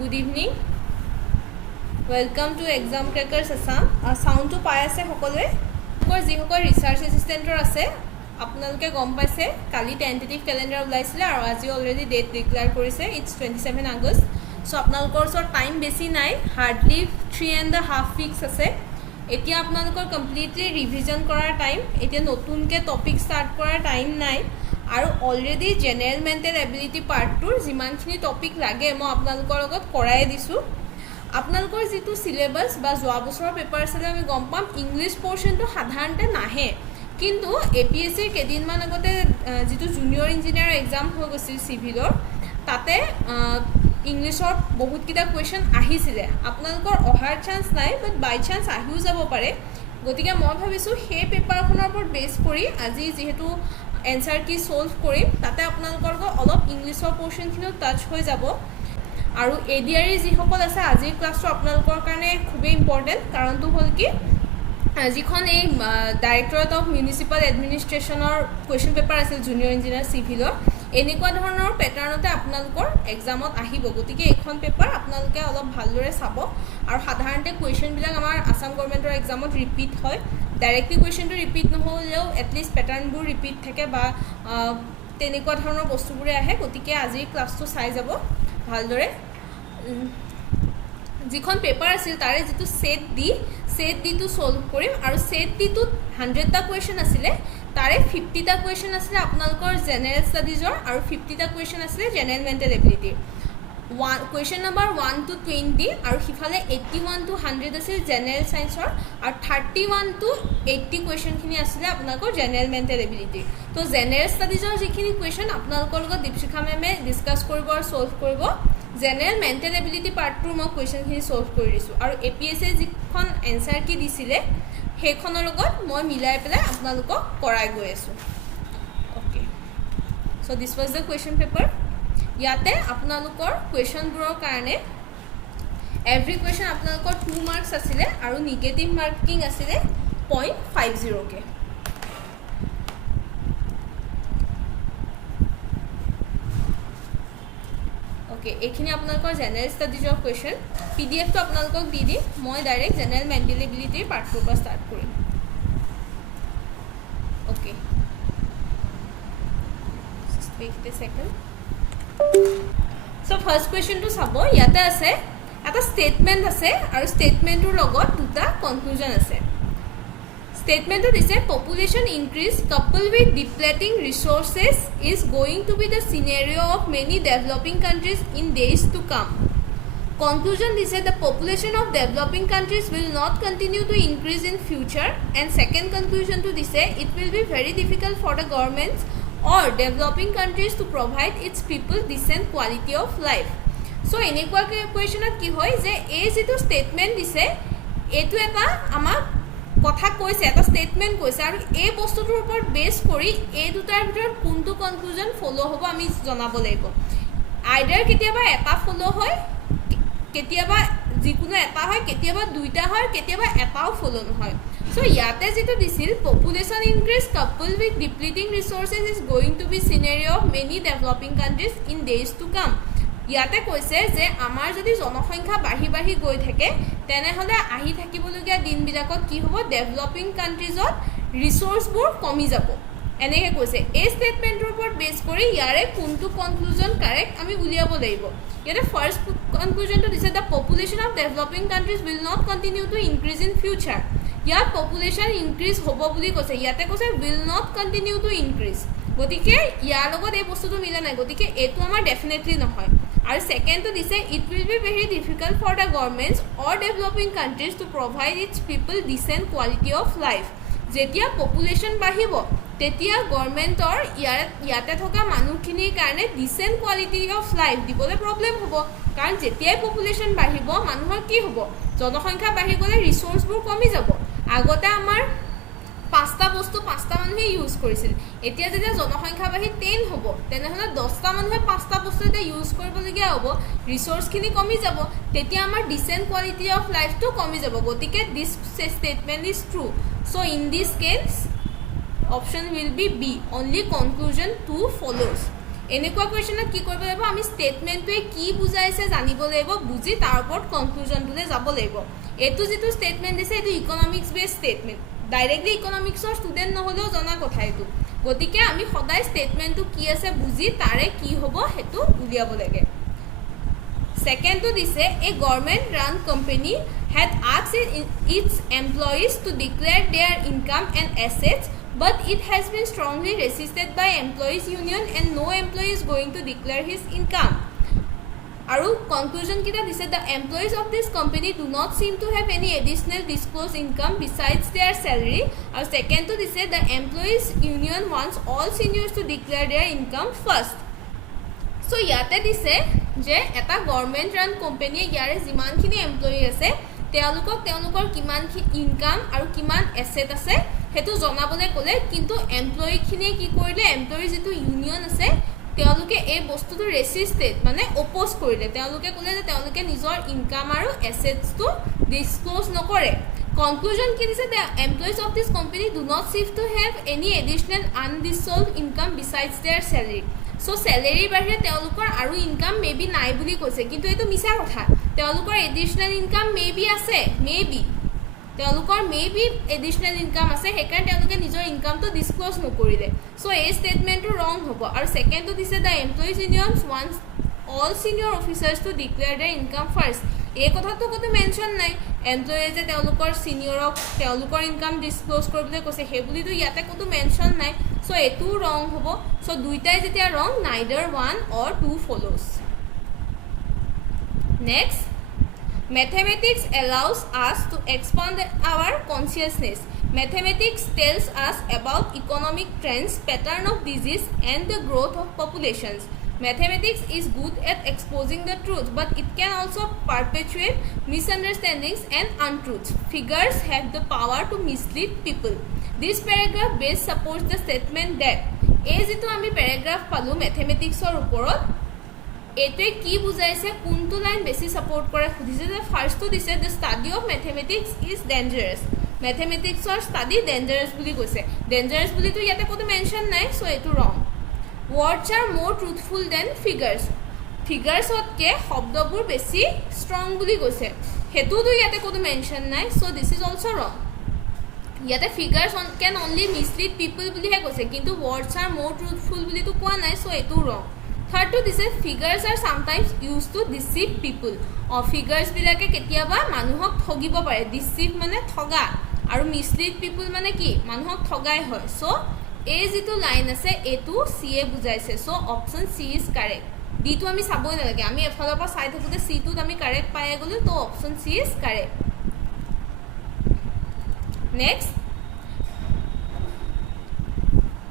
Good evening. Welcome to Exam Crackers Assam. Sound to পাই আছে সকলোৱে কোৰ যিসকল ৰিসাৰ্চ এসিস্টেন্টৰ আছে আপোনালোকে গম পাইছে কালি টেন্টেটিভ ক্যালেন্ডাৰ ওলাইছিলে আৰু আজি অলৰেডি ডেট ডিক্লেয়াৰ কৰিছে ইটস 27 আগষ্ট সো আপোনালোকৰ ওচৰত টাইম বেছি নাই হাৰ্ডলি 3.5 weeks আছে এতিয়া আপোনালোকৰ কমপ্লিটলি ৰিভিজন কৰাৰ টাইম এতিয়া নতুনকে টপিক ষ্টাৰ্ট কৰাৰ টাইম নাই আৰু অলৰেডি জেনাৰেল মেণ্টেল এবিলিটি পাৰ্টটোৰ যিমানখিনি টপিক লাগে মই আপোনালোকৰ লগত কৰাই দিছো আপোনালোকৰ যেটো সিলেবাস বা যোৱা বছৰৰ পেপাৰ আছে আমি গম পাম ইংলিশ পোৰশনটো সাধাৰণতে নাহে কিন্তু এপিএসসি কেদিনমান আগতে যেটো জুনিয়ৰ ইঞ্জিনিয়াৰ এক্সাম হৈ গৈছিল সিভিলৰ তাতে ইংলিশৰ বহুত কিটা কোৱেশ্চন আহিছিলে আপোনালোকৰ অহাৰ চান্স নাই বাট বাই চান্স আহিও যাব পাৰে গতিকে মই ভাবিছো সেই পেপাৰখনৰ ওপৰত বেছ কৰি আজি যেহেতু এনসাৰ কি সলভ কৰিম তাতে আপোনালোকৰ অলপ ইংলিশৰ পোৰশনখিনিও টাচ হৈ যাব আৰু এডিআৰই যিসকল আছে আজিৰ ক্লাছটো আপোনালোকৰ কাৰণে খুবেই ইম্পৰ্টেন্ট কাৰণটো হ'ল কি যিখন এই ডাইৰেক্টৰেট অফ মিউনিচিপাল এডমিনিষ্ট্ৰেশ্যনৰ কোৱেশ্চন পেপাৰ আছে জুনিয়ৰ ইঞ্জিনিয়াৰ সিভিলৰ এনেকুৱা ধৰণৰ প্যাটাৰ্নতে আপোনালোকৰ এক্সামত আহিব গতিকে এখন পেপাৰ আপোনালোকে অলপ ভালদৰে চাব আৰু সাধাৰণতে কোৱেশ্চন বিলাক আমাৰ আসাম গৱৰ্ণমেণ্টৰ এক্সামত ৰিপিট হয় ডাইৰেক্টলি কোৱেশ্চনটো ৰিপিট নহলেও এটলিষ্ট প্যাটাৰ্নবোৰ ৰিপিট থাকে বা তেনেকুৱা ধৰণৰ বস্তুবোৰে আহে গতিকে আজিৰ ক্লাছটো চাই যাব ভালদৰে যিখন পেপাৰ আছিল তাৰে যেটো সেট ডি টু সলভ কৰিম আৰু সেট ডি টু 100টা কোৱেশ্চন আছিল তাৰে 50টা কোৱেশ্চন আছিল আপোনালোকৰ জেনাৰেল ষ্টাডিজৰ আৰু 50টা কোৱেশ্চন আছিল general mental ability question number 1 to 20 আৰু হিফালে 81 to 100 আছিল জেনাৰেল সায়েন্সৰ আৰু 31 to 80 কোৱেশ্চনখিনি আছিল আপোনালোকৰ জেনাৰেল মেণ্টেল এবিলিটি তো জেনাৰেল ষ্টাডিজৰ যিখিনি কোৱেশ্চন আপোনালোকৰ লগত দীপশিখা মেমে ডিসকাস কৰিব আৰু সলভ কৰিব জেনাৰেল মেণ্টেল এবিলিটি পাৰ্টটোৰ মই কোৱেশ্চনখিনি সলভ কৰি দিছো আৰু এপিএসসি যিখন এনসাৰ কি দিছিলে হেখনৰ লগত মই মিলাই পেলাই আপোনালোকক কৰাই গৈ আছো okay so this was the question paper ইয়াতে আপোনালোকৰ কোৱেশ্চনবোৰৰ কাৰণে এভৰি কোৱেশ্চন আপোনালোকৰ 2 মাৰ্কস আছিল আৰু নিগেটিভ মাৰ্কিং আছিল 0.50 কে ওকে এখিনি আপোনালোকৰ জেনাৰেল ষ্টাডিজৰ কোৱেশ্চন পিডিএফ টো আপোনালোকক দি দিম মই ডাইৰেক্ট জেনাৰেল মেণ্টেল এবিলিটিৰ পাৰ্টৰ পৰা ষ্টাৰ্ট কৰিম okay just wait a second so first question to sabo yate ase eta statement ase aru statement ur logot duta conclusion ase statement to dise population increase coupled with depleting resources is going to be the scenario of many developing countries in days to come conclusion dise the population of developing countries will not continue to increase in future and second conclusion to dise it will be very difficult for the governments or developing countries to provide its people decent quality of life so enekwa question ki hoy je ei jitu statement dise etu eta ama কথা কৈছে এটা statement কৈছে আৰু এই বস্তুটোৰ ওপৰত base কৰি এই দুটাৰ ভিতৰত কোনটো কনক্লুজন ফলো হ'ব আমি জনাব লাগিব আইডাৰ কেতিয়াবা এটা ফলো হয় কেতিয়াবা যিকোনো এটা হয় কেতিয়াবা দুইটা হয় কেতিয়াবা এটাও ফলো নহয় so ইয়াতে যেটো দিছিল population increase coupled with depleting resources is going to be scenario of many developing countries in days to come ইয়াতে কৈছে যে আমাৰ যদি জনসংখ্যা বাঢ়ি গৈ থাকে তেনে হলে আহি থাকিবলগীয়া দিনবিলাকত কি হ'ব ডেভেলপিং কান্ট্ৰিজত ৰিসোৰ্সবোৰ কমি যাব এনেকে কৈছে এই স্টেটমেন্টৰ ওপৰত বেস কৰি ইয়াৰে কোনটো কনক্লুজন কাৰেক্ট আমি উলিয়াব লাগিব ইয়াতে ফাৰ্স্ট কনক্লুজনটো দিছে the population of developing countries will not continue to increase in future year population increase হ'ব বুলি কৈছে ইয়াতে কৈছে will not continue to increase গতিকে ইয়াৰ লগত এই বস্তুটো মিলা নাই গতিকে এটো আমাৰ ডেফিনেটলি নহয় আৰু সেকেন্ড to দিছে it will be very difficult for the governments or developing countries to provide its people decent quality of life যেতিয়া পপুলেশন বাঢ়িব তেতিয়া গভৰ্নমেন্টৰ ইয়াতে থকা মানুহখিনিৰ কাৰণে ডিসেন্ট কোৱালিটি অফ লাইফ দিবলৈ প্ৰবলেম হ'ব কাৰণ যেতিয়া পপুলেশন বাঢ়িব মানুহৰ কি হ'ব জনসংখ্যা বাঢ়ি গলে ৰিসোৰ্সবোৰ কমি যাব আগতে আমাৰ পাঁচটা বস্তু পাঁচটা মানুহে ইউজ কৰিছিল এতিয়া যেতিয়া জনসংখ্যা বাঢ়ি 10 হ'ব তেনেহলে 10টা মানুহে পাঁচটা বস্তু এটা ইউজ কৰিবলগীয়া হ'ব ৰিসোৰ্সখিনি কমি যাব তেতিয়া আমাৰ ডিসেন্ট কোৱালিটি অফ লাইফটো কমি যাব গতিকে this statement is true so in this case option will be B only conclusion 2 follows এনেকুৱা কুৱেশ্যনত কি কৰিব লাগিব আমি ষ্টেটমেণ্টটোৱে কি বুজাইছে জানিব লাগিব বুজি তাৰ ওপৰত কনক্লুজনটোলৈ যাব লাগিব এইটো যেটো ষ্টেটমেণ্ট দিছে এইটো ইকনমিক্স বেছ ষ্টেটমেণ্ট ডাইৰেক্টলি ইকনমিক্সৰ ষ্টুডেণ্ট নহ'লেও জনা কথা এইটো গতিকে আমি সদায় ষ্টেটমেণ্টটো কি আছে বুজি তাৰে কি হ'ব সেইটো উলিয়াব লাগে Second to this, a government-run company had asked its employees to declare their income and assets, but it has been strongly resisted by employees' union, and no employee is going to declare his income. Aru conclusion kita this the employees of this company do not seem to have any additional disclosed income besides their salary. Or second to this, the employees' union wants all seniors to declare their income first. So yate dise je eta government run company yare jiman khini employee ase তেওঁলোকৰ কিমান income আৰু কিমান asset আছে হেতু জনাবলে কলে কিন্তু employee খিনি কি কৰিলে এমপ্লয়ি যেটো ইউনিয়ন আছে তেওঁলোকে এই বস্তুটো ৰেজিষ্টেড মানে অপোজ কৰিলে তেওঁলোকে কলে যে তেওঁলোকে নিজৰ ইনকাম আৰু এসেটছটো ডিসক্লোজ নকৰে Conclusion ki dise the employees of this company do not seem to have any additional undissolved income besides their salary. So salary bahire teolukor aru income maybe nai buli koise kintu eto misa kotha teolukor additional income maybe ase maybe teolukor maybe additional income ase hekan teoluke nijor income to disclose nokorile so a statement to wrong hobo aru second to dise the employees unions wants all senior officers to declare their income first এই কথাটো কত mention নাই employee যে তেওঁলোকৰ সিনিয়ৰক তেওঁলোকৰ income disclose কৰিবলৈ কৈছে হে বুলি তো ইয়াতে কত মেনশন নাই সো এটো ৰং হ'ব সো দুইটাই যেতিয়া ৰং neither one or two follows next mathematics allows us to expand our consciousness mathematics tells us about economic trends pattern of disease and the growth of populations Mathematics is good at exposing the truth, but it can also perpetuate misunderstandings and untruths. Figures have the power to mislead people. This paragraph best supports the statement that as ito ami paragraph palu mathematics or uporot ete ki bujaise kuntu line besi support kore khudise the first to this the study of mathematics is dangerous. Mathematics or study dangerous buli koise dangerous buli to yate koto mention nai so etu wrong. Words are more truthful than figures. Figures hotke shobdobur besi strong buli koise. Hetu to yate koto mention nai so this is also wrong. Yate figures can only mislead people buli he koise kintu words are more truthful buli to koa nai so etu wrong. Third to this is figures are sometimes used to deceive people. Or figures bilake ketiaba manuhok thogibo pare deceive mane thoga aru mislead people mane ki manuhok thogai hoy so A jitu line ase etu C e bujaise so option C is correct D to ami saboi na lage ami efaler pa sai thakute C to ami correct paye golu to option C is correct next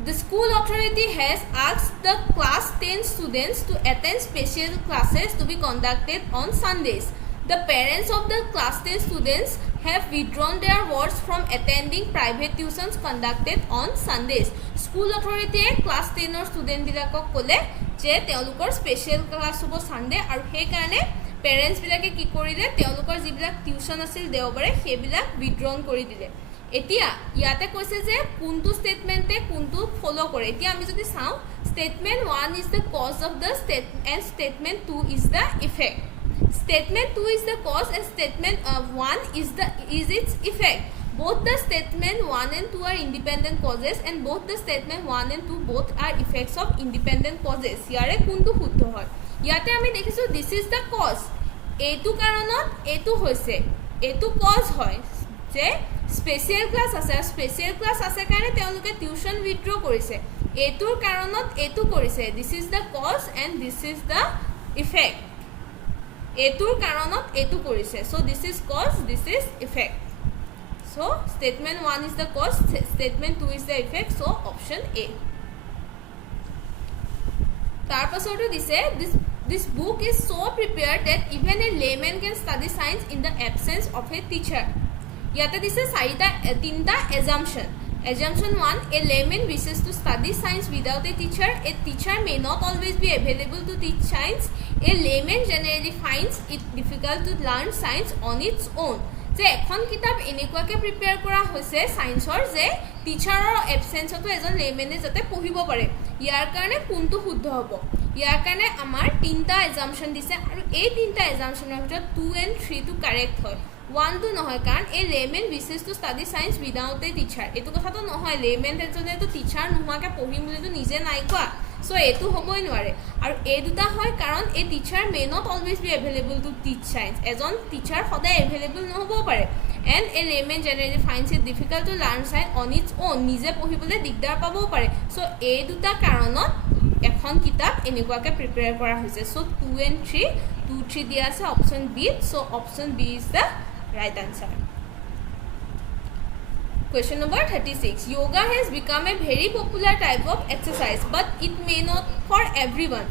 the school authority has asked the class 10 students to attend special classes to be conducted on Sundays the parents of the class 10 students have withdrawn their words from attending private tuitions conducted on Sundays. School authority class 10 or student bilakok kole je teolukor special class hobo Sunday aru he karone parents bilake ki korile teolukor jibilak tuition asil deobare he bilak withdrawn kori dile etia yate koise je kuntu statement e kuntu follow kore etia ami jodi sao statement 1 is the cause of the statement and statement 2 is the effect Statement 2 is the cause and statement 1 is its effect. Both the statement 1 and 2 are independent causes and both the statement 1 and 2 both are effects of independent causes. Yare kuntu shuddho hoy. Yate ami dekhisu this is the cause. Etu karonot etu hoise. Etu cause hoy. Je special class ase karone teoluke tuition withdraw korise. Etur karonot etu korise. This is the cause and this is the effect. Etur karonot etu korise so this is cause this is effect so statement 1 is the cause statement 2 is the effect so option A tar pasoto dise this book is so prepared that even a layman can study science in the absence of a teacher yate dise tinta Assumption 1 a layman wishes to study science without a teacher may not always be available to teach science a layman generally finds it difficult to learn science on its own যে এখন কিতাপ এনেকুৱাকৈ prepare কৰা হৈছে সায়েন্সৰ যে টিচাৰৰ এবসেন্সতো এজন লেমেনে যাতে পঢ়িব পাৰে ইয়াৰ কাৰণে কোনটো শুদ্ধ হ'ব ইয়াৰ কাৰণে আমাৰ তিনটা এজাম্পশন দিছে আৰু এই তিনটা এজাম্পশনৰ ভিতৰত 2 and 3 টো কাৰেক্ট হয় 1 টো নহয় কাৰণ এই লেমেন wishes to study science without a teacher এটো কথাটো নহয় লেমেন এজনে তো টিচাৰ নোহোৱাকৈ পঢ়িম বুলি তো নিজে নাই কোৱা সো এটো হ'বই নোৱাৰে আৰু এই দুটা হয় কাৰণ এই teacher may not always be available to teach science এজন টিচাৰ সদায় available নহব পাৰে and a layman generally finds it difficult to learn science on its own নিজে পঢ়িবলৈ দিগদাৰ পাবও পাৰে সো এই দুটা কাৰণত এখন কিতাপ এনেকুৱাকৈ প্ৰিপেয়াৰ কৰা হৈছে সো 2 and 3 2 3 দিয়া আছে option B so option B is the right answer. Question number 36. Yoga has become a very popular type of exercise, but it may not for everyone.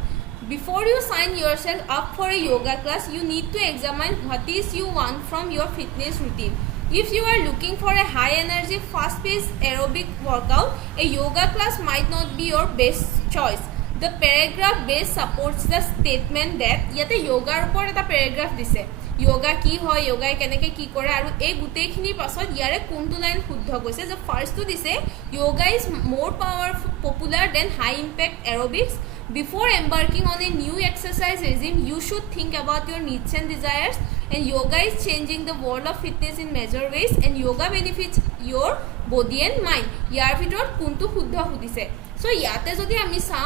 Before you sign yourself up for a yoga class, you need to examine what is you want from your fitness routine. If you are looking for a high energy, fast-paced aerobic workout, a yoga class might not be your best choice. The paragraph base supports the statement that yate yoga upor eta paragraph dise. Yoga ki hoy yoga keneke ki kore aru ei gutekhini pasot yare kuntu line shuddha goise je first to dise yoga is more powerful popular than high impact aerobics. Before embarking on a new exercise regime you should think about your needs and desires and yoga is changing the world of fitness in major ways and yoga benefits your body and mind yar bhitor kuntu shuddha hudise so yate jodi ami sao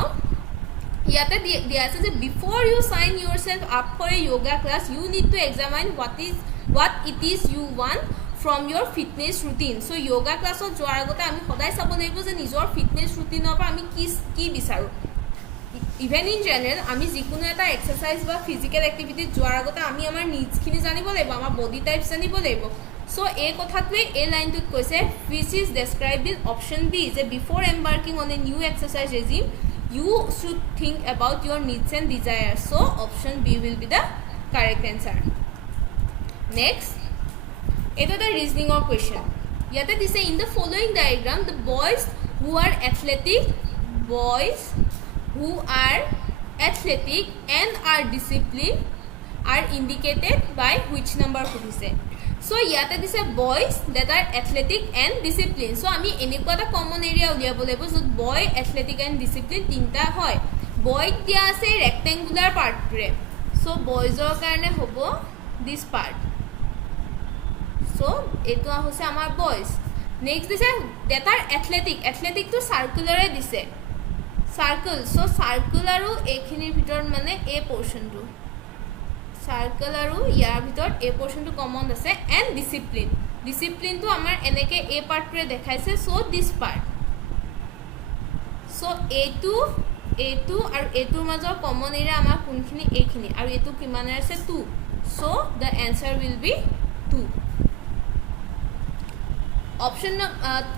yate dia ase je before you sign yourself up for a yoga class you need to examine what it is you want from your fitness routine so yoga class ot joar agote ami hoday sabo laibo je nijor fitness routine or ami ki bisaru even in general ami jikono eta exercise ba physical activity joar agote ami amar needs khini janibo laibo amar body types janibo laibo so ei kothatwe ei line tut koise which is described in option B je before embarking on a new exercise regime you should think about your needs and desires so option B will be the correct answer next eto the reasoning or question yate this in the following diagram the boys who are athletic and are disciplined are indicated by which number kudise so yate this boys that are athletic and disciplined so ami enekwa ta common area uliabo lebo so boy athletic and disciplined tinta hoy boy dia ase rectangular part pre so boys or karone hobo this part so eto hose amar boys next this that are athletic to circular e dise circle so circular ru ekhinir bhitor mane a portion tu circle aru yar bhitor a portion to common ase and discipline to amar eneke a part pre dekhaise so this part so a2 aru a2 major common area amar kunkhini ekhini aru etu kiman ase 2 so the answer will be 2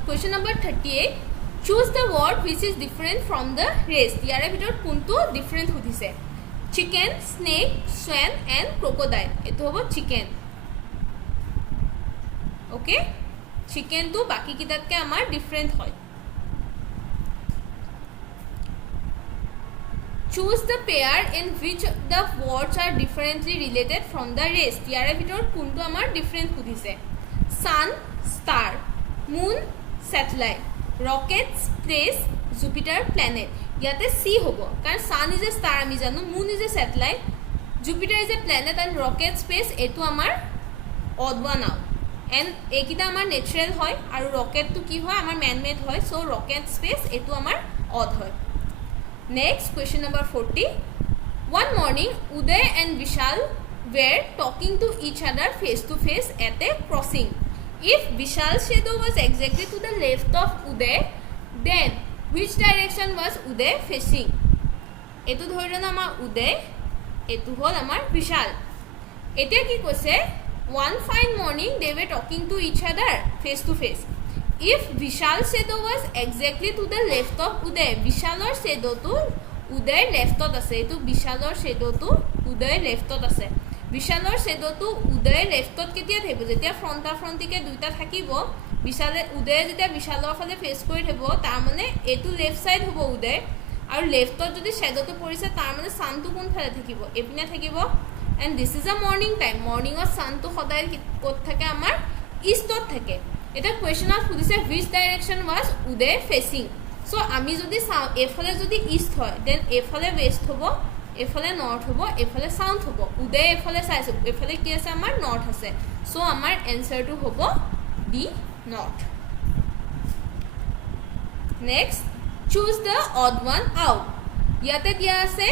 question number 38 choose the word which is different from the rest yare bhitor kuntu different hudise chicken snake swan and crocodile eto hobo chicken okay chicken to baki kitat ke amar different hoy choose the pair in which the words are differently related from the rest yare bhitor kuntu amar different hudise sun star moon satellite rocket space Jupiter planet yate C hobo karon sun is a star ami janu moon is a satellite Jupiter is a planet and rocket space etu amar odd one out and ekita amar natural hoy aru rocket to ki hoy amar man made hoy so rocket space etu amar odd hoy next question number 40 one morning Uday and Vishal were talking to each other face to face at a crossing if Vishal's shadow was exactly to the left of Uday then which direction was Uday facing etu dhorona amar Uday etu hol amar Vishal etia ki koise one fine morning they were talking to each other face to face if Vishal's shadow was exactly to the left of Uday Vishalor shadow to Uday left ot ase etu Vishalor shadow to Uday left ot ase Vishalor shadow to Uday left ot ketia thebo jetia fronti ke duita thakibo Vishal Uday jetia Vishalor phale face kori thebo tar mane etu left side hobo Uday aru left ot jodi shadow to porise tar mane sun to kon phale thakibo epine thakibo and this is a morning time মৰ্ণিঙত ছানটো সদায় ক'ত থাকে আমাৰ ইষ্টত থাকে এটা কুৱেশ্যনত সুধিছে which direction was Uday facing so' আমি যদি চাওঁ এইফালে যদি ইষ্ট হয় দেন এইফালে ৱেষ্ট হ'ব এইফালে নৰ্থ হ'ব এইফালে চাউথ হ'ব উদয় এইফালে চাইছোঁ এইফালে কি আছে আমাৰ নৰ্থ আছে চ' আমাৰ এনচাৰটো হ'ব D north next choose the odd one out ইয়াতে দিয়া আছে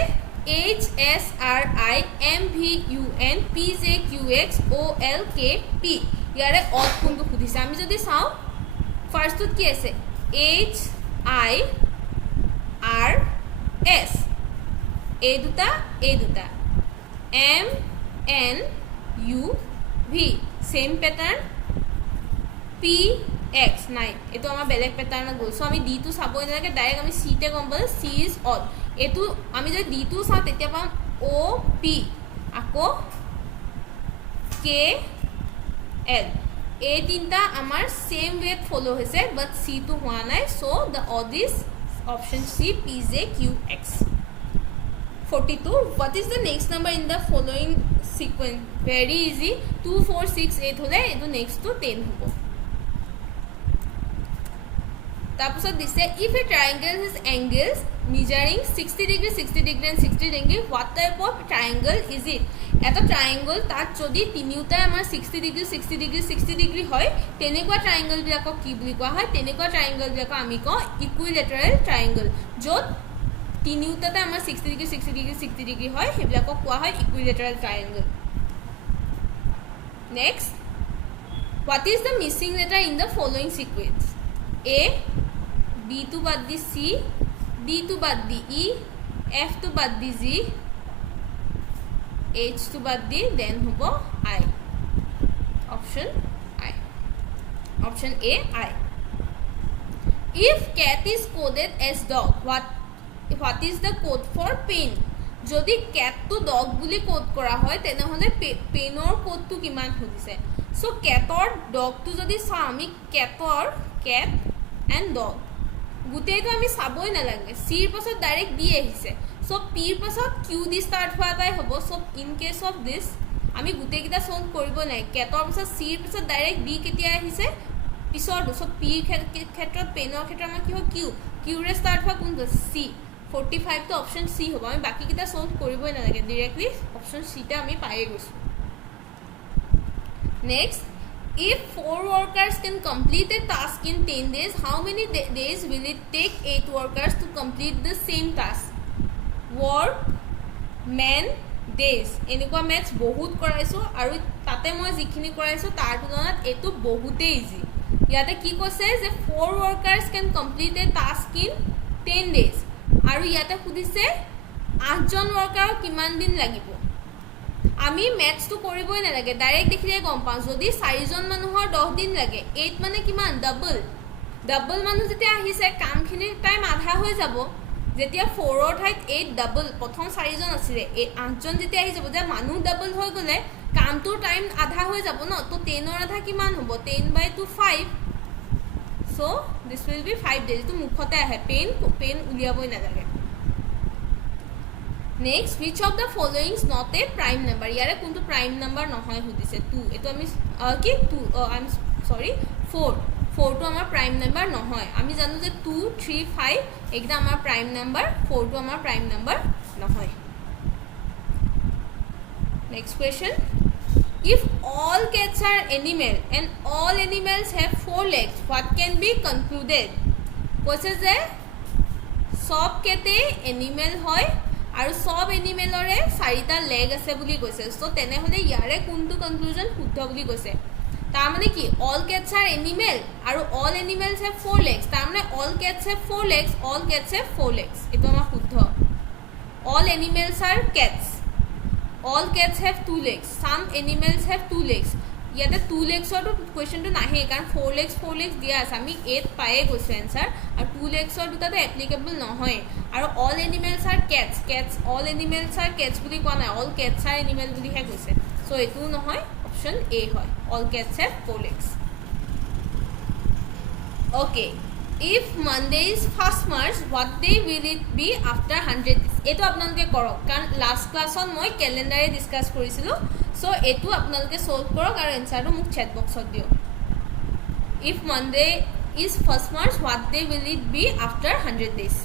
HSRIMVUN PJQX OLKP ইয়াৰে অড কোনটো সুধিছে আমি যদি চাওঁ ফাৰ্ষ্টটোত কি আছে HIRS এই দুটা MNUV সেম প্যাটাৰ্ণ PX নাই এটো আমাৰ বেলেগ প্যাটাৰ্ণত গ'ল সো আমি ডি টু চাবই নালাগে ডাইৰেক্ট আমি সি তে গম পালো সি ইজ অড এটো আমি যদি ডি টু চাওঁ তেতিয়া পাম OP আকৌ KL এই তিনটা আমাৰ সেম ওয়েত ফলো হৈছে বাট সি টু হোৱা নাই so the odd is option C PJQX 42 what is the next number in the following sequence very easy 2 4 6 8 হলে এটো নেক্সট টু 10 হ'ব তারপর দিছে if a triangle has angles measuring 60 degree 60 degree and 60 degree what type of triangle is it এটা triangle তার যদি তিনিউটা আমাৰ 60 degree 60 degree 60 degree হয় তেনেকুৱা triangle বিলাকক কি বুলি কোৱা হয় তেনেকুৱা triangle বিলাকক আমি কওঁ equilateral triangle যত তিনিউটাতে আমাৰ 60 degree 60 degree 60 degree হয় হেবিলাকক কোৱা হয় equilateral triangle next what is the missing letter in the following sequence A B to bad the C D to bad the E F to bad the Z H to bad the then hobo I option A I if cat is coded as dog what is the code for pen যদি cat to dog বুলি code কৰা হয় তেনেহলে পেনৰ কোডটো কিমান হৈছে so ক্যাটৰ dog two যদি চাও আমি ক্যাটৰ cat and dog গুটেটো আমি চাবই না লাগে c এর পাছত ডাইরেক্ট ডি আহিছে সো p এর পাছত q দি স্টার্ট হোৱাটাই হ'ব so in case of this আমি গুটে কিটা সলভ কৰিব নাই ক্যাটৰ পাছত c এৰ পাছত ডাইৰেক্ট ডি কেতিয়া আহিছে পিছত সো p ক্ষেত্ৰত পেনৰ ক্ষেত্ৰত আমাৰ কি হয় q ৰে স্টাৰ্ট হোৱা কোনটো c 45 তো অপশন c হ'ব আমি বাকি কিটা সলভ কৰিবই না লাগে ডাইৰেক্টলি অপশন c টা আমি পায়ে গৈছো next if 4 workers can complete a task in 10 days how many days will it take 8 workers to complete the same task work man days এনেকুৱা ম্যাথছ বহুত কৰাইছো আৰু তাতে মই যিখিনি কৰাইছো তাৰ তুলনাত এটো বহুতে ইজি ইয়াতে কি কৈছে যে 4 workers can complete a task in 10 days আৰু ইয়াতে খুদিছে 8 জন worker কিমান দিন লাগিব আমি ম্যাথছ তো কৰিবই না লাগে ডাইৰেক্ট দেখিলে গম পাওঁ যদি 4 জন মানুহৰ 10 দিন লাগে 8 মানে কিমান ডাবল মানুহ যেতিয়া আহিছে কামখিনি টাইম আধা হৈ যাব যেতিয়া 4 ৰ ঠাইত 8 ডাবল প্ৰথম 4 জন আছিল 8 জন যেতিয়া আহি যাব যে মানুহ ডাবল হৈ গলে কামটোৰ টাইম আধা হৈ যাব ন তো 10 ৰ আধা কিমান হ'ব 10/2 5 so this will be 5 days তো মুখতে আহে পেন উলিয়াবই না লাগে next which of the following is not a prime number ইয়ারে কোনটো prime number নহয় হদিছে 2 এটো আমি কি 2 I'm sorry 4 to আমাৰ prime number নহয় আমি জানো যে 2 3 5 একদম আমাৰ prime number 4 to আমাৰ prime number নহয় next question if all cats are animal and all animals have 4 legs what can be concluded কৈছে যে সব কেতে এনিমেল হয় আৰু সব এনিমেলৰে 4টা লেগ আছে বুলি কৈছে সো তেনে হলে ইয়াৰে কোনটো কনক্লুজন শুদ্ধ বুলি কৈছে তাৰ মানে কি অল ক্যাটস আৰ এনিমেল আৰু অল এনিমেলস হ্যাভ 4 legs তাৰ মানে all cats have 4 legs all cats have 4 legs এটো আমাৰ শুদ্ধ all animals are cats all cats have 2 legs some animals have 2 legs ইয়াতে 2 legs অৰ কোৱেশ্চনটো নাহে কাৰণ 4 legs দিয়া আছে আমি 8 পায়ে গৈছো आंसर আৰু 2 legs অৰ দুটাতে এপ্লিকেবল নহয় আৰু all animals are cats all animals are cats বুলি কোৱা নাই অল ক্যাটস আৰ এনিমেল বুলি হে কৈছে সো এটো নহয় অপশন এ হয় অল cats have 4 legs okay if Monday is first March what day will it be after 100 days এইটো আপোনালোকে কৰক কাৰণ লাষ্ট ক্লাছত মই ক্যালেন্ডাৰে ডিসকাস কৰিছিলো সো এইটো আপোনালোকে সলভ কৰক আৰু এনসাৰটো মোক চ্যাট বক্সত দিও if Monday is 1st March what day will it be after 100 days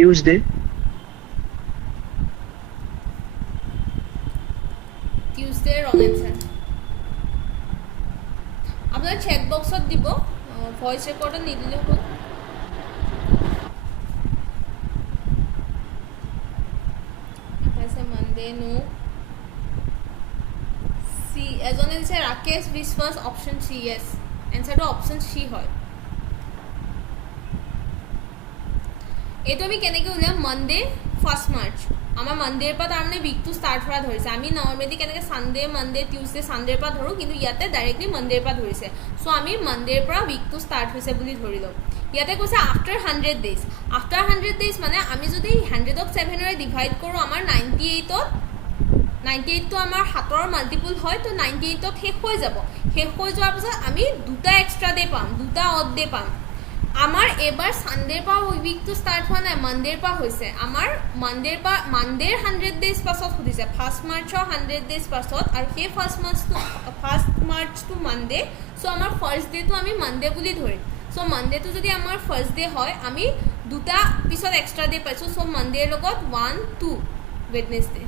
Tuesday. Tuesday wrong answer. আপনার চেক বক্সত দিব ভয়েস রেকর্ডার নিদিলে হল আছে মানডে নো সি এজনে দিছে রাকেশ বিশ্বাস অপশন সি ইয়েস আনসারটো অপশন সি হয় এইটো আমি কেনেকৈ উলিয়াম মানডে 1st মাৰ্চ আমাৰ মানডেৰ পৰা তাৰমানে উইকটো ষ্টাৰ্ট হোৱা ধৰিছে আমি নৰ্মেলি কেনেকৈ সানডে মানডে টিউজডে সানডেৰ পৰা ধৰো কিন্তু ইয়াতে ডাইৰেক্টলি মানডেৰ পৰা ধৰিছে সো আমি মানডেৰ পৰা উইকটো ষ্টাৰ্ট হৈছে বুলি ধৰি লম ইয়াতে কৈছে আফটাৰ 100 ডেজ আফটাৰ 100 ডেজ মানে আমি যদি 100 ক 7 ৰে ডিভাইড কৰো আমাৰ 98 টো আমাৰ হাতৰ মাল্টিপল হয় তো 98 ত শেষ হৈ যাব শেষ হৈ যোৱাৰ পিছত আমি দুটা এক্সট্ৰা ডে পাম দুটা অড ডে পাম আমাৰ এবাৰ সানডেৰ পৰা উইক টু স্টাৰ্ট হোৱা নাই মানডেৰ পৰা হৈছে আমাৰ মানডেৰ 100 ডেজ পাছত খুদিছে 1st মাৰ্চৰ 100 ডেজ পাছত আৰু সেই 1st March to Monday so আমাৰ ফাৰ্স্ট ডে টো আমি মানডে বুলি ধৰিম সো মানডে টো যদি আমাৰ ফাৰ্স্ট ডে হয় আমি দুটা পিছত এক্সট্ৰা ডে পাইছো সো মানডেৰ লগত 1 2 ওয়েডনেসডে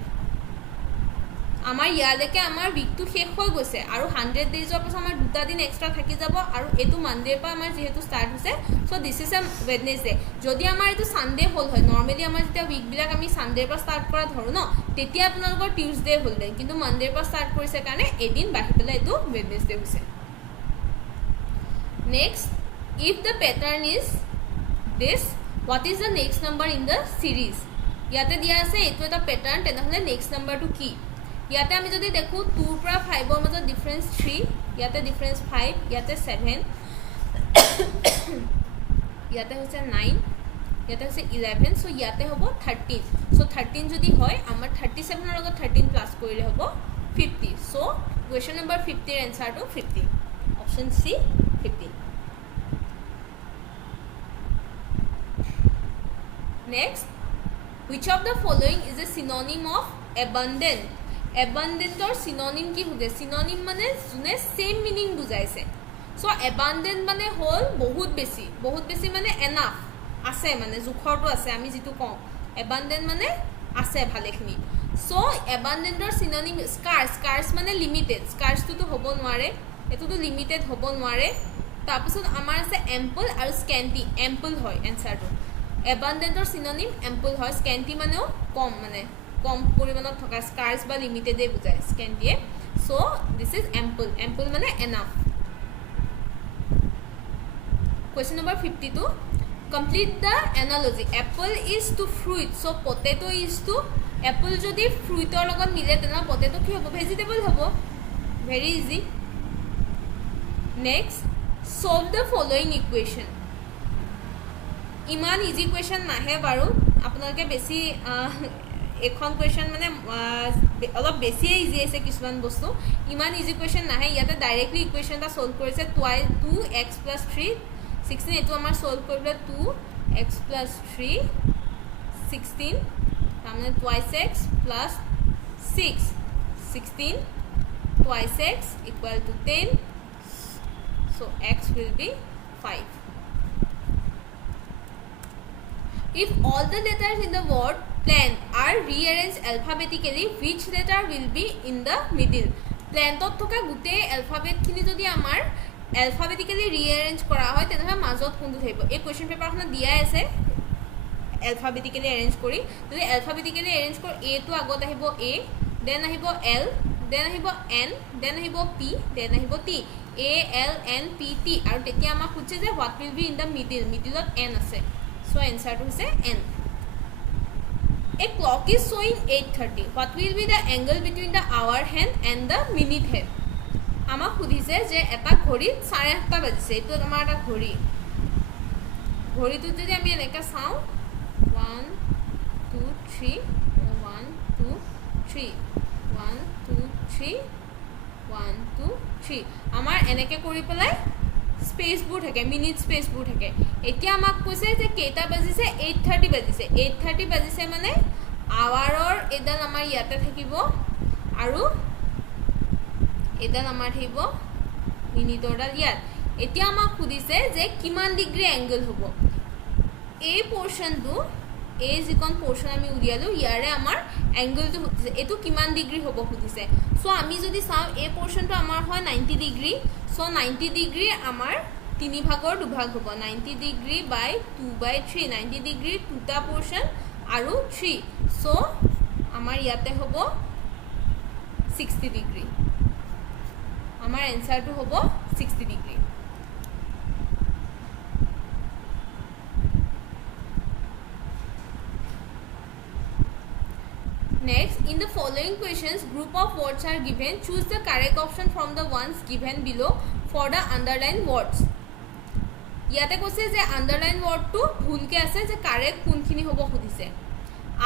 আমাৰ ইয়ালৈকে আমাৰ উইকটো শেষ হৈ গৈছে আৰু 100 ডেজৰ পাছত আমাৰ দুটা দিন এক্সট্ৰা থাকি যাব আৰু এটো মানডেৰ পৰা আমাৰ যেহেতু ষ্টাৰ্ট হৈছে so this is a Wednesday যদি আমাৰ এটো সানডে হল হয় নৰমালি আমাৰ যেতিয়া উইক বিলাক আমি সানডেৰ পৰা ষ্টাৰ্ট কৰা ধৰো ন তেতিয়া আপোনালোকৰ টিউজডে হল দেন কিন্তু মানডেৰ পৰা ষ্টাৰ্ট কৰিছে কাৰণে এদিন বাহি পেলাই এটো ওয়েডনেসডে হৈছে next if the pattern is this what is the next number in the series ইয়াতে দিয়া আছে এটো এটা প্যাটার্ন তেনেহলে নেক্সট নাম্বাৰটো কি ইয়াতে আমি যদি দেখো 2 পৰা 5 ৰ মাজত ডিফারেন্স 3 ইয়াতে ডিফারেন্স 5 ইয়াতে 7 ইয়াতে হৈছে 9 ইয়াতে হৈছে 11 সো ইয়াতে হ'ব 13 সো 13 যদি হয় আমাৰ 37 ৰ লগত 13 প্লাস কৰিলে হ'ব 50 সো কোৱেশ্চন নম্বৰ 50 ৰ আনসাৰটো 50 option C 50 next which of the following is a synonym of abundant abundant or synonym ki hude synonym mane june same meaning bujaise so abundant mane hol bahut beshi mane enough ase mane jukhorto ase ami jitu kom abundant mane ase bhale khini so abundant or synonym scarce mane limited scarce to hobo nware etu to limited hobo nware tarpisot amar ase ample aru scanty ample hoy answer to abundant or synonym ample hoy scanty maneo কম পরিমাণত থকা scarce বা limited এ বুজায় scanty so this is ample মানে enough question number 52 complete the analogy apple is to fruit so potato is to apple যদি fruitor লগত মিলে তেনা potato কি হ'ব vegetable হ'ব very easy next solve the following equation ইমান ইজি কোৱেশ্চন নাহে বাৰু আপোনালোকে বেছি এখন কোৱেশ্চন মানে অলপ বেছি ইজি আছে কিছুমান বস্তু ইমান ইজি কোৱেশ্চন নাহে ইয়াতে ডাইৰেক্টলি ইকুৱেশ্যনটা সলভ কৰিছে 2x + 3 16 এটো আমাৰ সলভ কৰিলে 2x + 3 16 তাৰমানে 2x + 6 16 2x = 10 so x will be 5 if all the letters in the word plant are rearranged alphabetically which letter will be in the middle plant ot thoka gute alphabet khini jodi amar alphabetically rearrange kora hoy tenha majot kundu thaibo ei question paper khona dia ase alphabetically arrange kori jodi alphabetically arrange kor a to agot ahibo a then ahibo l then আহিব N, then আহিব P, then আহিব T, A L N P T আৰু তেতিয়া আমাক খুজিছে যে what will be in the middle, মিডিলত N আছে, so এনসাৰটো হৈছে N. A clock is showing 8:30. What will be the angle between the hour hand and the minute hand? আমাক খুদিছে যে এটা ঘড়িত 8:30 বাজিছে, এইটো আমাৰ এটা ঘড়ি, ঘড়িটো যদি আমি এনেকৈ চাওঁ 1 2 3 1 2 3 1 2 3 1 2 3 আমাৰ এনেকৈ কৰি পেলাই স্পেচবোৰ থাকে, মিনিট স্পেচবোৰ থাকে. এতিয়া আমাক কৈছে যে কেইটা বাজিছে 8:30 বাজিছে, 8:30 বাজিছে মানে আৱাৰৰ এডাল আমাৰ ইয়াতে থাকিব আৰু এডাল আমাৰ থাকিব মিনিটৰডাল ইয়াত. এতিয়া আমাক সুধিছে যে কিমান ডিগ্ৰী এংগল হ'ব এই পোৰ্শনটো, এই যিকণ পোৰ্শন আমি উলিয়ালোঁ ইয়াৰে আমাৰ এংগলটো সুধিছে, এইটো কিমান ডিগ্ৰী হ'ব সুধিছে. চ' আমি যদি চাওঁ এই পোৰ্শনটো আমাৰ হয় 90 ডিগ্ৰী, চ' 90 ডিগ্ৰী আমাৰ 3 ভাগৰ 2 ভাগ হ'ব, 90 ডিগ্ৰী বাই 2/3, 90 ডিগ্ৰী 2টা পোৰ্শন আৰু 3, চ' আমাৰ ইয়াতে হ'ব 60 ডিগ্ৰী, আমাৰ এনসাৰটো হ'ব 60 degree. Next, in the following questions, group of words are given. Choose the correct option from the ones given below for the underlined words. ইয়াতে কৈছে যে underlined word to ভুলকে আছে, যে correct কোনখিনি হ'ব সুধিছে.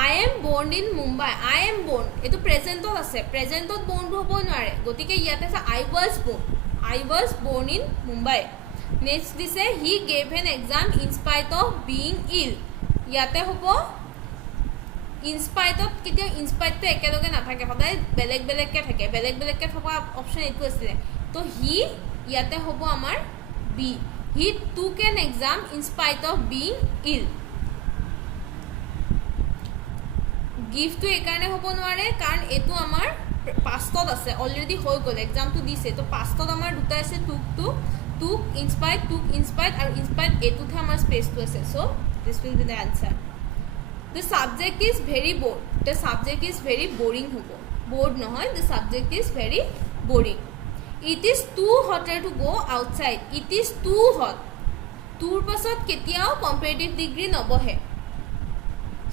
I am born in Mumbai. I am born, এটো প্ৰেজেন্টত আছে, প্ৰেজেন্টত born হ'ব নোৱাৰে, গতিকে ইয়াতে আছে I was born in Mumbai. Next দিছে he gave an exam in spite of being ill. ইয়াতে হ'ব in spite of, কেতিয়া in spite to একেলগে নাথাকে, সদায় বেলেগ বেলেগকে থাকে, বেলেগ বেলেগকে থকা অপচন এইটো আছে, তো হি ইয়াতে হ'ব আমাৰ B. He took an exam in spite of being ill. Give to একাৰণে হ'ব নোৱাৰে কাৰণ এইটো আমাৰ পাষ্টত আছে, অলৰেডি হৈ গ'ল, এক্সামটো দিছে, তো পাষ্টত আমাৰ দুটা আছে, took inspired আৰু inspired এইটোতহে আমাৰ স্পেচটো আছে, so this will be the answer. The subject is very bored. The subject is very boring হ'ব, bored নহয়, the subject is very boring. It is too hotter to go outside. It is too hot. তোৰ পাছত কেতিয়াও comparative degree নবহে,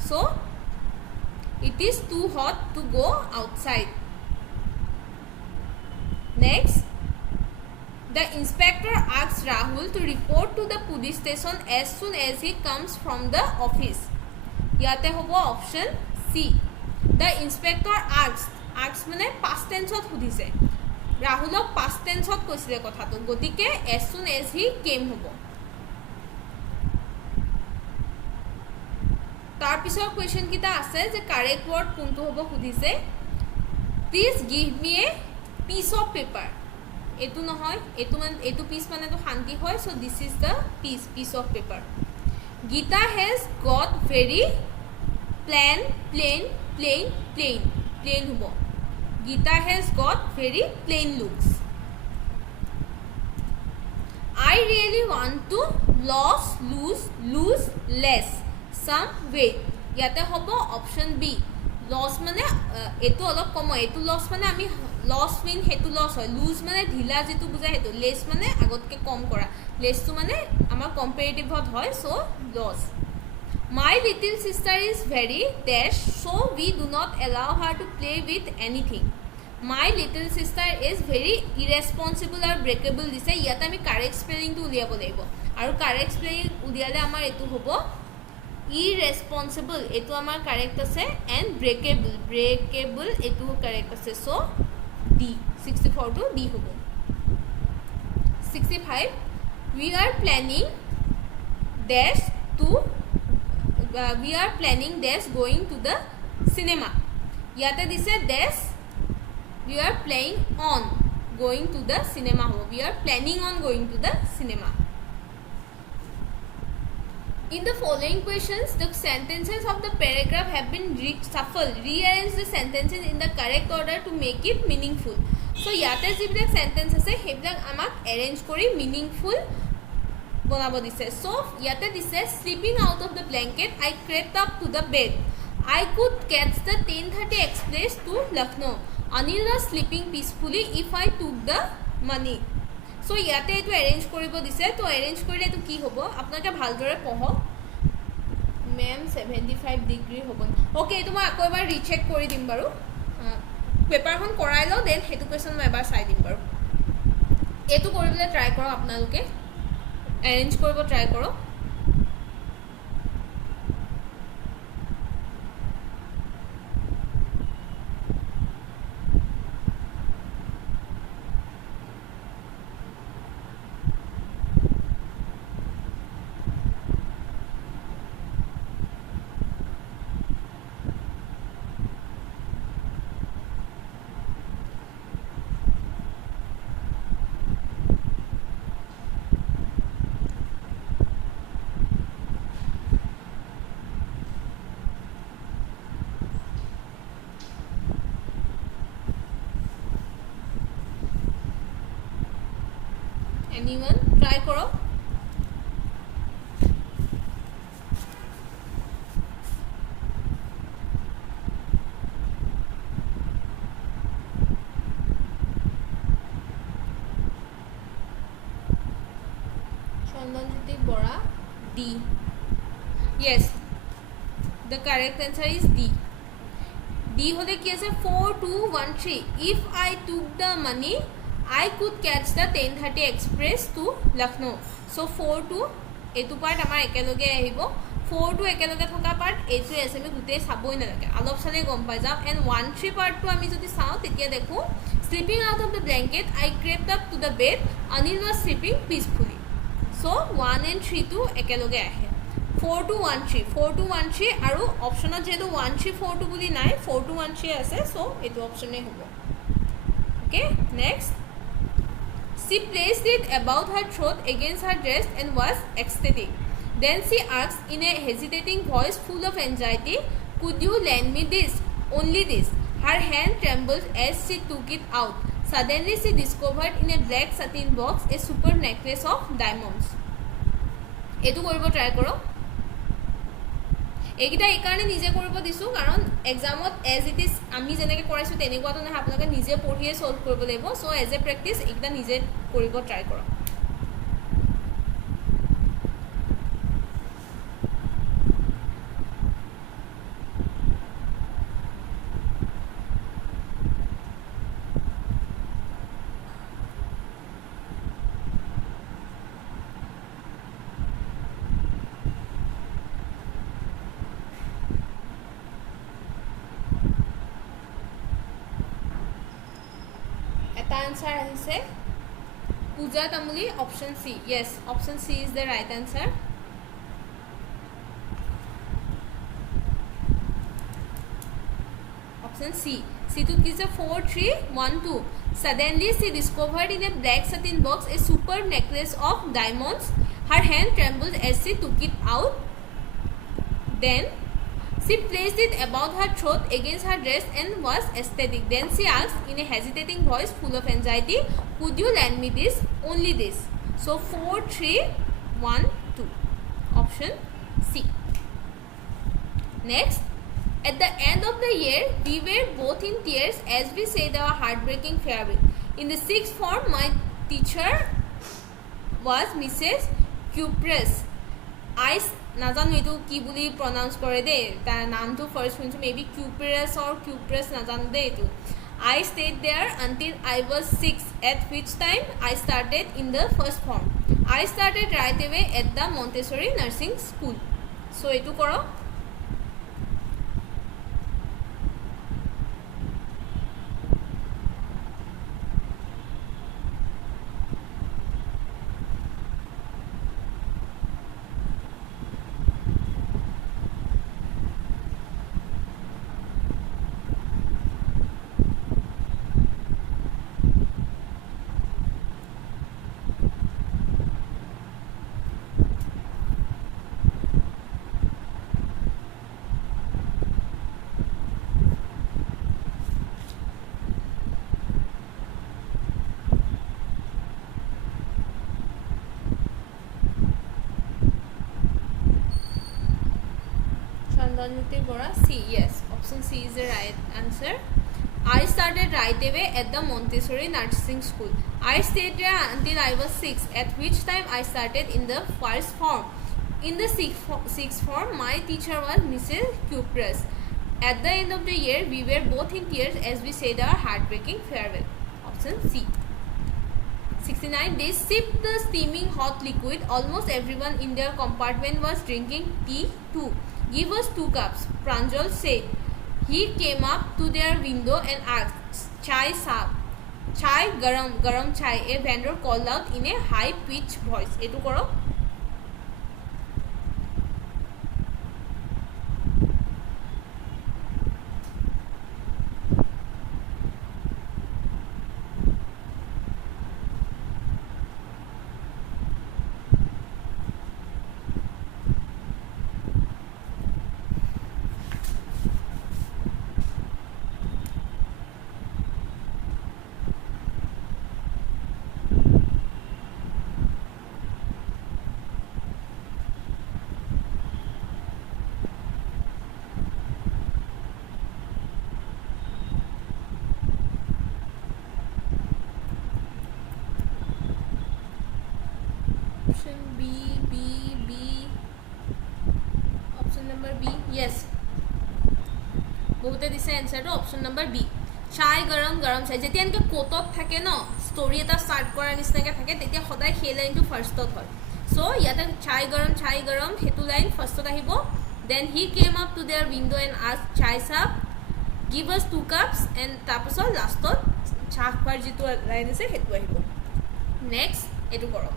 so it is too hot to go outside. Next, the inspector asks Rahul to report to the police station as soon as he comes from the office. ইয়াতে হ'ব option C. The inspector asks মানে past tense ত সুধিছে, ৰাহুলক past tense ত কৈছিলে কথাটো, গতিকে as soon as he came হ'ব. তাৰ পিছৰ কোৱেশ্চন কিটা আছে যে কাৰেক্ট ওয়ার্ড কোনটো হ'ব সুধিছে. Please give me a piece of paper, এটো নহয়, এটো মানে এটো পিস মানে তো শান্তি হয়, so this is the piece of paper. Gita has got very plain হ'ব, Gita has got very plain looks. I really want to lose less some weight. ইয়াতে হ'ব অপশন বি, লস মানে এটো অলপ কম হয়, এটো লস মানে আমি লস মিন হেতু লস হয়, লুজ মানে ঢিলা যেটো বুজায় হেতু, লেস মানে আগতকে কম কৰা, লেসটো মানে আমাৰ কম্পাৰেটিভত হয়, so loss. My little sister is very dash, so we do not allow her to play with anything. My little sister is very irresponsible or breakable দিছে, ইয়াতে আমি কারেক্ট স্পেলিংটো উলিয়াব লাগিব, আৰু কাৰেক্ট স্পেলিং উলিয়ালে আমাৰ এটো হ'ব irresponsible, এটো আমাৰ কারেক্ট আছে, and breakable এটো কারেক্ট আছে, সো D. 64 to D হ'ব. 65, we are planning dash going to the cinema. ইয়াতে দিছে dash, we are playing on going to the cinema ho, we are planning on going to the cinema. In the following questions, the sentences of the paragraph have been shuffled. Rearrange the sentences in the correct order to make it meaningful. So yate jibilak sentence ase hebilak amak arrange kori meaningful bonabo dise. So yate dise sleeping out of the blanket, I crept up to the bed. I could catch the 10:30 express to Lucknow. Anil was sleeping peacefully if I took the money. So ইয়াতে এটো arrange কৰিব দিছে তো arrange কৰিলে এটো কি হ'ব আপোনাকে ভালদৰে পঢ়ক মেম 75 ডিগ্ৰী হ'ব ওকে এটো মই আকৌ এবাৰ ৰিচেক কৰি দিম বাৰু পেপাৰখন কৰাই লও দেন হেতু কোৱেশ্চন মই এবাৰ চাই দিম বাৰু এটো কৰিবলৈ ট্ৰাই কৰক আপোনালোকে arrange কৰিব ট্ৰাই কৰক Anyone try karo Chandanjiti Bora D yes the correct answer is D D hole ki ase 4213 if I took the money I could catch the 10:30 express to Lucknow. So 4 etu part amar ekeloge ahibo 4 ekeloge thoka part etu asemi gute saboi na lage alop sale gom pai jam and 13 part to ami jodi sao tetia dekho sleeping out of the blanket I crept up to the bed Anil was sleeping peacefully. So 1 and 3 to ekeloge ahe 4 to 13 aru option je to 1342 buli nai 4213 ase so etu option e hobo okay next She placed it about her throat against her dress and was ecstatic. Then she asked in a hesitating voice full of anxiety, could you lend me this? Only this. Her hand trembled as she took it out. Suddenly she discovered in a black satin box a super necklace of diamonds. Etu koribo try koro. Ekita ekarne nije koribo disu karon examot as it is ami jeneke koraisu tenegwa to na apnaka nije porhiye solve koribo lebo so as a practice ekita nije koribo try koro answer is Pooja Tamuli option C yes option C is the right answer option C C to is a 4312 suddenly she discovered in a black satin box a superb necklace of diamonds her hand trembled as she took it out then she placed it about her throat against her dress and was ecstatic. Then she asked in a hesitating voice full of anxiety, could you lend me this? Only this. So 4312. Option C. Next, at the end of the year, we were both in tears as we said our heartbreaking farewell. In the sixth form, my teacher was Mrs. Cupress. I নাজানো এটো কি বুলি pronounce করে দে তার নামটো first শুনছো maybe কিউপ্রেস or কিউপ্রেস নাজানো দে এটো I stayed there until I was 6 at which time I started in the first form I started right away at the Montessori nursing school so eto koro Chandanjiti Bora C yes option C is the right answer I started right away at the Montessori nursing school. I stayed there until I was 6, at which time I started in the first form. In the sixth form, my teacher was Mrs. Kupras. At the end of the year, we were both in tears as we said our heartbreaking farewell. Option C. 69. They sipped the steaming hot liquid. Almost everyone in their compartment was drinking tea too. Give us 2 cups, Pranjal said. He came up to their window and asked, Chai saab. Chai, garam chai, a vendor called out in a high-pitched voice. Etu koro. Option B. Option number B. Yes. बहुते दिसे answer तो option number B. चाय गरम चाय যেতিয়া এনেকৈ কোটত থাকে ন story এটা ষ্টাৰ্ট কৰাৰ নিচিনাকৈ থাকে তেতিয়া সদায় সেই লাইনটো ফাৰ্ষ্টত হয়. চ' ইয়াতে চাই গৰম সেইটো লাইন ফাৰ্ষ্টত আহিব. Then he came up to their window' and ask চাই চাপ গিভ আছ 2 কাপছ এণ্ড তাৰপাছত লাষ্টত চাহ খোৱাৰ যিটো লাইন আছে সেইটো আহিব. নেক্সট এইটো কৰক.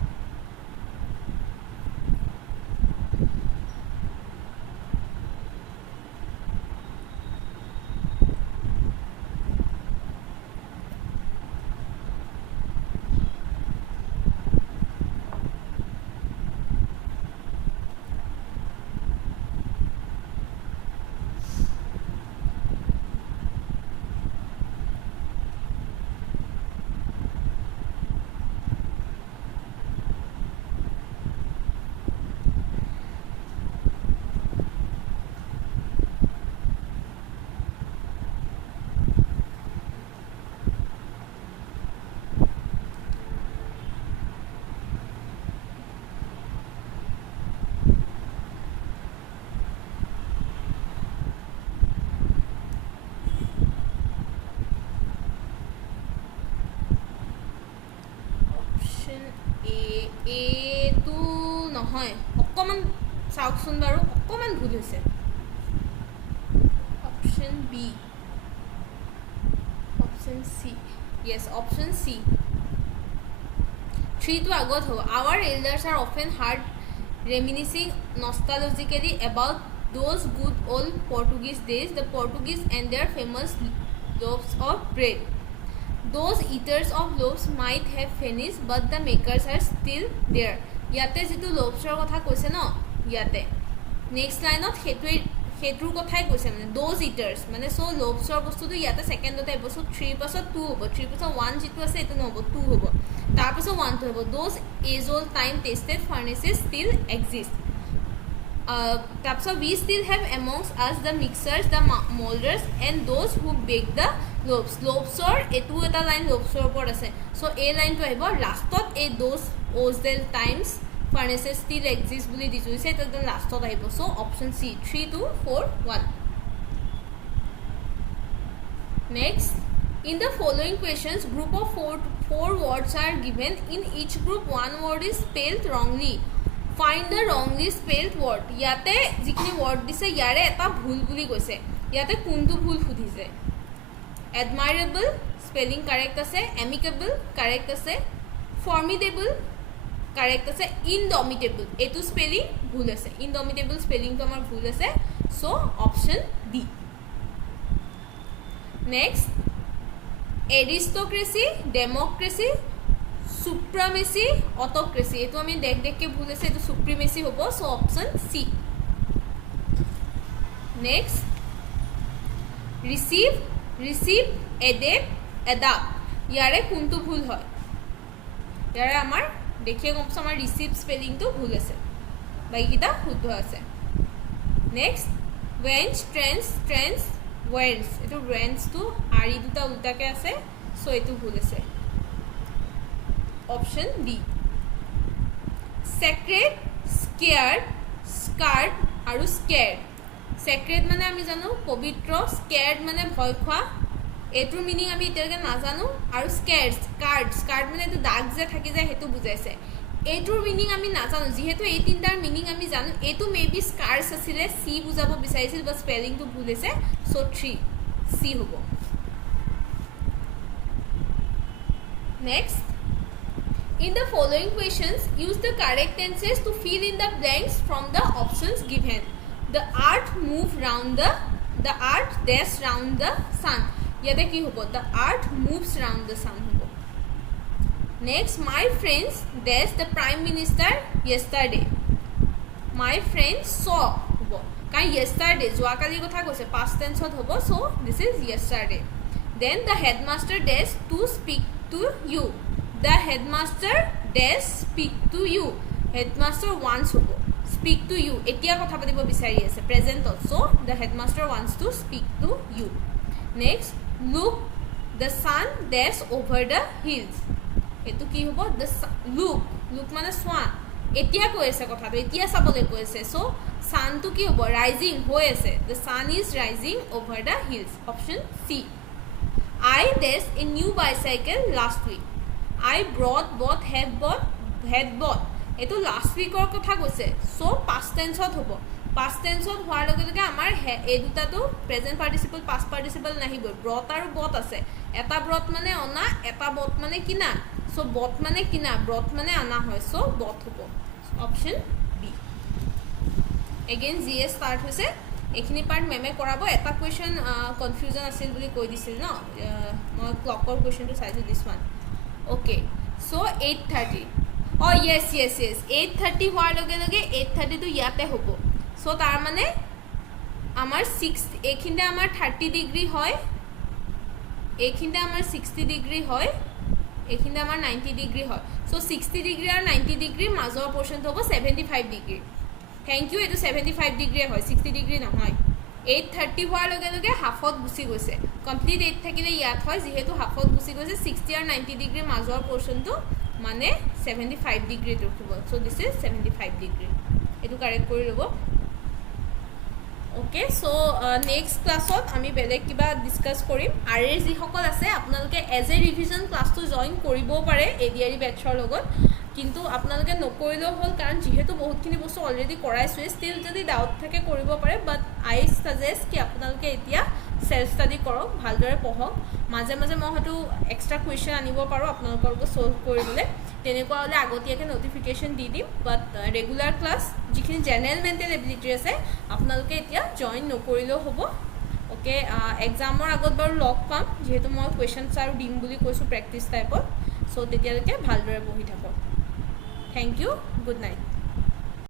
এইটো নহয় অকণমান চাওকচোন বাৰু অকণমান ভুল হৈছে. Option B. Option C. Yes option C. 3টো আগত হ'ব. Our elders are often heard reminiscing nostalgically about those good old Portuguese days the Portuguese and their famous loaves of bread. Those eaters of loaves might have vanished, but the makers are still there. ইয়াতে যিটো লোভছৰ কথা কৈছে ন ইয়াতে next লাইনত সেইটোৰ কথাই কৈছে মানে those eaters মানে চ' লোভছৰ বস্তুটো ইয়াতে ছেকেণ্ডতে আহিব. চ' 3 পাছত 2 হ'ব. 3 পাছত 1 যিটো আছে এইটো নহ'ব 2 হ'ব. তাৰপাছত 1টো হ'ব. those age old time tested furnaces still exist. তাৰপিছত we still have amongst us the mixers, the molders and those who bake the loaves. লোভছৰ এইটো এটা লাইন লোভছৰ ওপৰত আছে. চ' এই লাইনটো আহিব লাষ্টত. এই those old times furnaces still exist বুলি দি থৈছে এইটো একদম লাষ্টত আহিব. So' option C 3, 2, 4, 1. Next in the following questions group of four words are given. In each group one word is spelled wrongly. Find the wrongly spelled word. ইয়াতে যিখিনি word দিছে ইয়াৰে এটা ভুল বুলি কৈছে. ইয়াতে কোনটো ভুল সুধিছে. admirable spelling correct আছে. amicable correct আছে. formidable correct আছে. indomitable এইটো spelling ভুল আছে. indomitable spelling তো আমাৰ ভুল আছে. so option D. next aristocracy, democracy, supremacy, autocracy এইটো আমি দেখকে ভুল আছে. এইটো supremacy হ'ব. so option C. next receive, adapt, adapt ইয়াৰে কোনটো ভুল হয়. ইয়াৰে আমাৰ দেখিয়ে গম পাইছোঁ আমাৰ ৰিচিভ স্পেলিংটো ভুল আছে. বাকীকেইটা শুদ্ধ আছে. নেক্সট ৱেঞ্চ, ট্ৰেন্স, wears এটো rents to ari দুটা উল্টাকে আছে সো এটো ভুল আছে option D sacred scared scarred আৰু scared sacred মানে আমি জানো পবিত্ৰ scared মানে ভয় খোৱা এটোৰ মিনিং আমি এতিয়াকে না জানো আৰু scared scarred মানে এটো দাগ যে থাকি যায় হেতু বুজাইছে এটোৰ মিনিং আমি না জানো যেহেতু এই তিনটাৰ মিনিং আমি জানো এটো মেবি স্কাৰ্স আছিলে সি বুজাব বিচাৰিছিল বাট স্পেলিং টো ভুল হৈছে সো 3 সি হ'ব next in the following questions use the correct tenses to fill in the blanks from the options given the earth move round the earth dash round the sun yate ki hobo the earth moves round the sun hobo next my friends dash the prime minister yesterday my friends saw hobo kai yesterday joa kali kotha koise past tense hot hobo so this is yesterday then the headmaster dash to speak to you the headmaster dash speak to you headmaster wants hobo speak to you etia kotha patibo bisari ase present also the headmaster wants to speak to you next look the sun dash over the hills etu ki hobo the look mane swa etia ko ase kotha to etia sabole ko ase so sun tu ki hobo rising hoy ase the sun is rising over the hills option c I dash a new bicycle last week I brought had bought eto last week or kotha koise so past tense hot hobo past tense hot hoar loge loge amar e duta to present participle past participle nahi boy brought aru bought ase eta brought mane ona eta bought mane kina so bought mane kina brought mane ana hoy so bought hobo option b again gs start hoise এখিনি part মেমে কৰাবো এটা question confusion আছিল বুলি কৈ দিছিল ন মই ক্লকৰ কোৱেশ্চনটো চাইছো this one okay so 8:30 oh yes 8:30 হোৱাৰ লগে লগে 8:30 তো ইয়াতে হ'ব সো তাৰ মানে আমাৰ 6 এখিনতে আমাৰ 30 ডিগ্ৰী হয় এখিনতে আমাৰ 60 ডিগ্ৰী হয় এখিনতে আমাৰ 90 ডিগ্ৰী হয় সো 60 ডিগ্ৰী আৰু 90 ডিগ্ৰী মাজৰ পোৰশনটো হ'ব 75 degree Thank you etu 75 degree hoy 60 degree nohoy 8:30 hoar loge loge half-ot gusi goise complete 8 thakile yat hoy jehetu half-ot gusi goise 60 or 90 degree major portion to mane 75 degree to hobo so this is 75 degree etu correct kori lobo okay so next class ot ami belek kiba discuss korim are ji hokol ase apnaloke as a revision class to join koribo pare ADRE batchor logot কিন্তু আপোনালোকে নকৰিলেও হল কাৰণ যেহেতু বহুতখিনি বস্তু already কৰাইছো still যদি doubt থাকে কৰিব পাৰে বাট আই সাজেষ্ট কি আপোনালোকে এতিয়া সেলফ ষ্টাডি কৰক ভালদৰে পঢ়ক মাজে মাজে মই হয়তো এক্সট্ৰা কুৱেশ্চন আনিব পাৰো আপোনালোকক সলভ কৰিবলৈ তেনেকুৱা হলে আগতীয়াকে নটিফিকেশন দি দিম বাট ৰেগুলাৰ ক্লাছ যিখিনি জেনাৰেল মেন্টেল এবিলিটি আছে আপোনালোকে এতিয়া জয়েন নকৰিলেও হ'ব ওকে এক্সামৰ আগত বাৰু লগ পাম যেহেতু মই কুৱেশ্চনছ আৰু দিম বুলি কৈছো প্ৰেক্টিছ টাইপত সো তেতিয়ালৈকে ভালদৰে পঢ়ি থাকক Thank you. Good night.